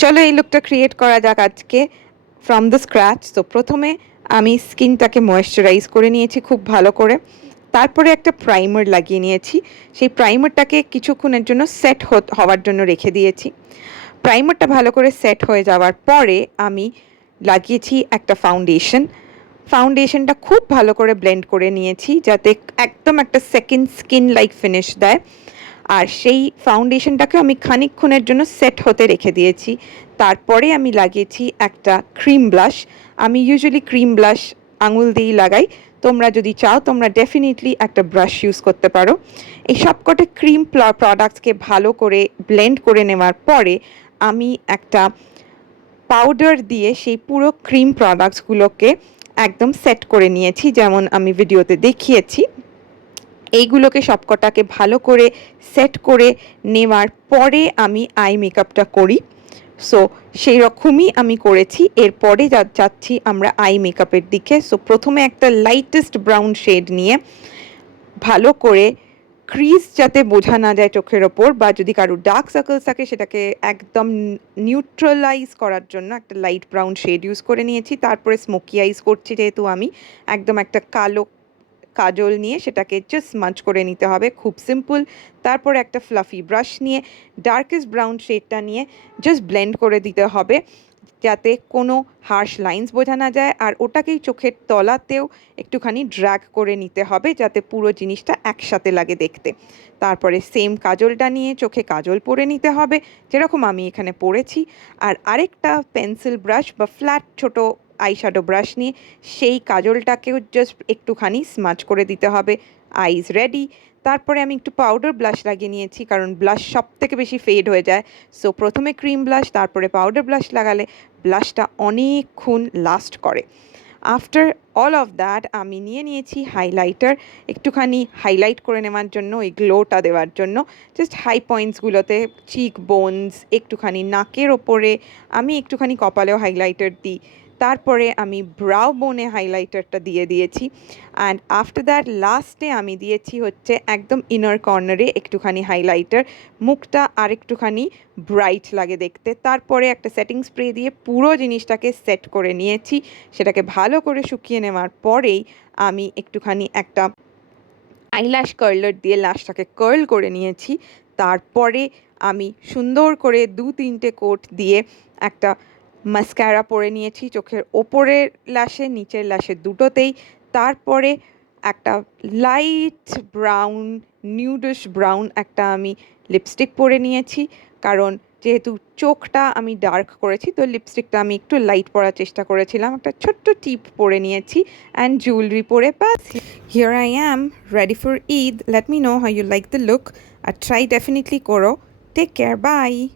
চলো এই লুকটা ক্রিয়েট করা যাক আজকে ফ্রম দ্য স্ক্র্যাচ। তো প্রথমে আমি স্কিনটাকে ময়েশ্চারাইজ করে নিয়েছি খুব ভালো করে, তারপরে একটা প্রাইমার লাগিয়ে নিয়েছি। সেই প্রাইমারটাকে কিছুক্ষণের জন্য সেট হওয়ার জন্য রেখে দিয়েছি। প্রাইমারটা ভালো করে সেট হয়ে যাওয়ার পরে আমি লাগিয়েছি একটা ফাউন্ডেশনটা খুব ভালো করে ব্লেন্ড করে নিয়েছি যাতে একদম একটা সেকেন্ড স্কিন লাইক ফিনিশ দেয়। আর সেই ফাউন্ডেশনটাকে আমি খানিকক্ষণের জন্য সেট হতে রেখে দিয়েছি। তারপরে আমি লাগিয়েছি একটা ক্রিম ব্লাশ। আমি ইউজুয়ালি ক্রিম ব্লাশ আঙুল দিয়েই লাগাই, তোমরা যদি চাও তোমরা ডেফিনেটলি একটা ব্রাশ ইউজ করতে পারো। এই সবকটা ক্রিম প্রোডাক্টসকে ভালো করে ব্লেন্ড করে নেওয়ার পরে আমি একটা পাউডার দিয়ে সেই পুরো ক্রিম প্রোডাক্টসগুলোকে একদম সেট করে নিয়েছি, যেমন আমি ভিডিওতে দেখিয়েছি। এইগুলোকে সবকটাকে ভালো করে সেট করে নেওয়ার পরে আমি আই মেকআপটা করি। সো সেই রকমই আমি করেছি। এরপরে যাচ্ছি আমরা আই মেকআপের দিকে। সো প্রথমে একটা লাইটেস্ট ব্রাউন শেড নিয়ে ভালো করে ক্রিজ যাতে বোঝা না যায় চোখের ওপর, বা যদি কারো ডার্ক সার্কেলস থাকে সেটাকে একদম নিউট্রালাইজ করার জন্য একটা লাইট ব্রাউন শেড ইউজ করে নিয়েছি। তারপরে স্মোকি আইজ করছি যেহেতু আমি, একদম একটা কালো কাজল নিয়ে সেটাকে জাস্ট স্মাচ করে নিতে হবে, খুব সিম্পল। তারপর একটা ফ্লাফি ব্রাশ নিয়ে ডার্কেস্ট ব্রাউন শেডটা নিয়ে জাস্ট ব্লেন্ড করে দিতে হবে যাতে কোনো হার্শ লাইন্স বোঝা না যায়। আর ওটাকেই চোখের তলাতেও একটুখানি ড্র্যাগ করে নিতে হবে যাতে পুরো জিনিসটা একসাথে লাগে দেখতে। তারপরে সেম কাজলটা নিয়ে চোখে কাজল পরে নিতে হবে যেরকম আমি এখানে পরেছি। আর আরেকটা পেন্সিল ব্রাশ বা ফ্ল্যাট ছোট আইশ্যাডো ব্রাশ নিয়ে সেই কাজলটাকেও জাস্ট একটুখানি স্মাচ করে দিতে হবে। আইজ রেডি। তারপরে আমি একটু পাউডার ব্লাশ লাগিয়ে নিয়েছি কারণ ব্লাশ সব থেকে বেশি ফেড হয়ে যায়। সো প্রথমে ক্রিম ব্লাশ তারপরে পাউডার ব্লাশ লাগালে ব্লাশটা অনেকক্ষণ লাস্ট করে। আফটার অল অফ দ্যাট আমি নিয়ে নিয়েছি হাইলাইটার, একটুখানি হাইলাইট করে নেওয়ার জন্য, ওই গ্লোটা দেওয়ার জন্য। জাস্ট হাই পয়েন্টসগুলোতে, চিক বোনস, একটুখানি নাকের ওপরে, আমি একটুখানি কপালেও হাইলাইটার দিই। তারপরে আমি ব্রাউ বোনে হাইলাইটারটা দিয়ে দিয়েছি। অ্যান্ড আফটার দ্যাট লাস্টে আমি দিয়েছি হচ্ছে একদম ইনার কর্নারে একটুখানি হাইলাইটার, মুখটা আর একটুখানি ব্রাইট লাগে দেখতে। তারপরে একটা সেটিং স্প্রে দিয়ে পুরো জিনিসটাকে সেট করে নিয়েছি। সেটাকে ভালো করে শুকিয়ে নেওয়ার পরেই আমি একটুখানি একটা আইল্যাশ কার্লার দিয়ে ল্যাশটাকে কার্ল করে নিয়েছি। তারপরে আমি সুন্দর করে 2-3টে কোট দিয়ে একটা মাস্কারা পরে নিয়েছি চোখের ওপরের ল্যাশে, নিচের ল্যাশে দুটোতেই। তারপরে একটা লাইট ব্রাউন, নিউডিশ ব্রাউন একটা আমি লিপস্টিক পরে নিয়েছি, কারণ যেহেতু চোখটা আমি ডার্ক করেছি তো লিপস্টিকটা আমি একটু লাইট পরার চেষ্টা করেছিলাম। একটা ছোট্ট টিপ পরে নিয়েছি অ্যান্ড জুয়েলারি পরে ব্যাস, here I am ready for Eid. Let me know how you like the look. R try definitely করো। Take care, bye.